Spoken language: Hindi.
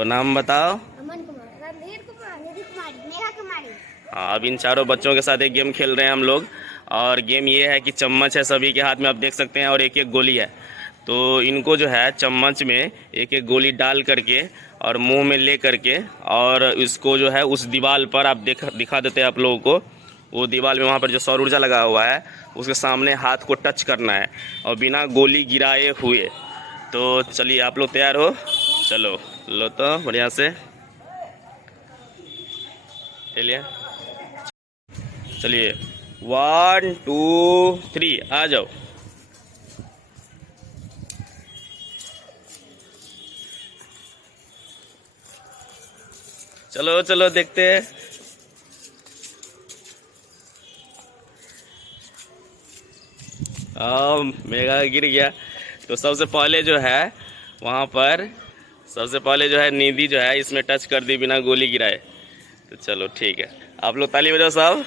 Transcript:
तो नाम बताओ। अमन कुमार, रणधीर कुमार, निधि कुमारी, नेहा कुमारी। हाँ, अब इन चारों बच्चों के साथ एक गेम खेल रहे हैं हम लोग। और गेम ये है कि चम्मच है सभी के हाथ में, आप देख सकते हैं, और एक एक गोली है। तो इनको जो है चम्मच में एक एक गोली डाल करके और मुंह में ले करके, और इसको जो है उस दीवार पर आप दिखा देते हैं आप लोगों को। वो दीवार में वहाँ पर जो सौर ऊर्जा लगा हुआ है उसके सामने हाथ को टच करना है और बिना गोली गिराए हुए। तो चलिए, आप लोग तैयार हो? चलो लो तो बढ़िया से चलिए। चलिए 1 2 3 आ जाओ। चलो चलो देखते हैं। मेगा गिर गया। तो सबसे पहले जो है वहाँ पर निधि जो है इसमें टच कर दी बिना गोली गिराए। तो चलो ठीक है, आप लोग ताली बजाओ साहब।